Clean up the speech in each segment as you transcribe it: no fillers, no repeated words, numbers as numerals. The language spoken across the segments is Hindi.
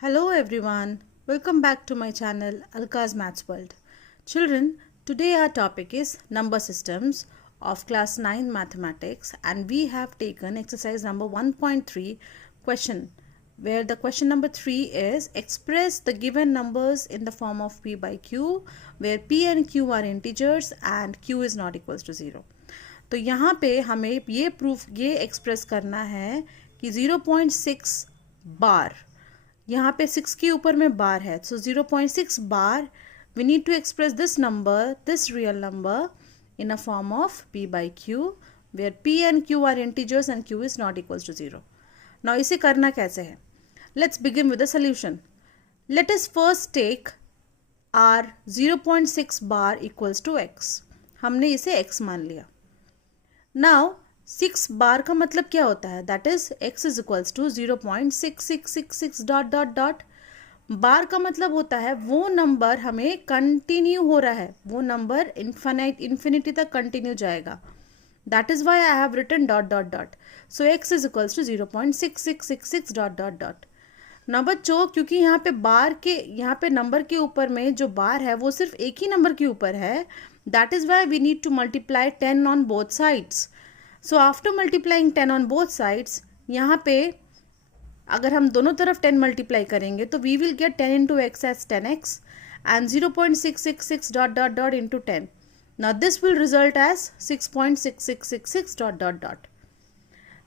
Hello everyone, welcome back to my channel Alka's Maths World. Children, today our topic is number systems of class 9 mathematics, and we have taken exercise number 1.3 question, where the question number 3 is express the given numbers in the form of p by q, where p and q are integers and q is not equals to 0. तो यहाँ पे हमें ये एक्सप्रेस करना है कि 0.6 बार, यहाँ पे 6 के ऊपर में बार है, so 0.6 bar we need to express this number, this real number in a form of p by q, where p and q are integers and q is not equals to 0. Now इसे करना कैसे है? Let's begin with the solution. Let us first take our 0.6 bar equals to x. हमने इसे x मान लिया. Now 6 बार का मतलब क्या होता है? That is x is equals to 0.6666 dot dot dot. Bar का मतलब होता है वो नंबर हमें कंटिन्यू हो रहा है, वो नंबर इन्फिनिटी तक कंटिन्यू जाएगा. That is why I have written dot dot dot. So x is equals to 0.6666 dot dot dot. ना बच्चों, क्योंकि यहाँ पे नंबर के ऊपर में जो बार है वो सिर्फ एक ही नंबर के ऊपर है, that is why we need to multiply 10 on both sides. So after multiplying 10 on both sides, यहाँ पे अगर हम दोनों तरफ 10 मल्टीप्लाई करेंगे तो we will get 10 into X as 10x and 0.666 dot dot dot into 10. Now this will result as 6.6666 dot dot dot.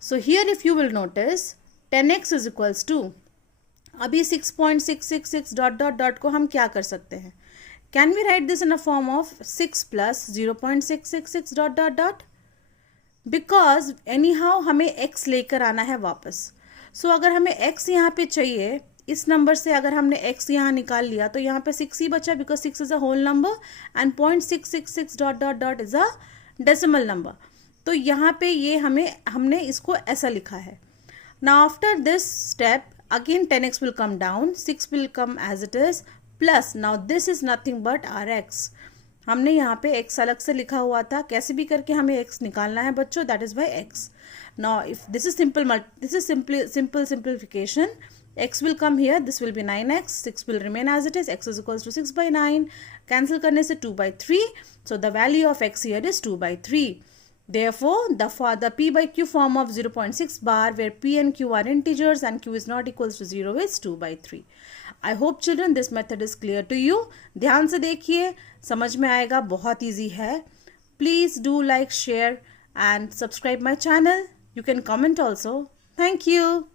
So here if you will notice 10x is equals to, अभी 6.666 डॉट डॉट डॉट को हम क्या कर सकते हैं? Can we write this in a form of 6 plus 0.666 dot dot dot, because anyhow हमें x लेकर आना है वापस. सो अगर हमें x यहाँ पे चाहिए, इस नंबर से अगर हमने x यहाँ निकाल लिया तो यहाँ पे 6 ही बचा, because 6 is a whole number and 0.666 dot dot dot is a decimal number. तो यहाँ पे ये हमने इसको ऐसा लिखा है. Now after this step again 10x will come down, 6 will come as it is, plus now this is nothing but our x. हमने यहाँ पे x अलग से लिखा हुआ था, कैसे भी करके हमें x निकालना है बच्चों, that is by x. Now if this is simple simplification, x will come here, this will be 9x, 6 will remain as it is, x is equals to 6 by 9, cancel करने से 2 by 3, so the value of x here is 2 by 3. Therefore, the p by q form of 0.6 bar, where p and q are integers and q is not equals to 0, is 2 by 3. I hope children this method is clear to you. ध्यान से देखिए, समझ में आएगा, बहुत easy है. Please do like, share and subscribe my channel. You can comment also. Thank you.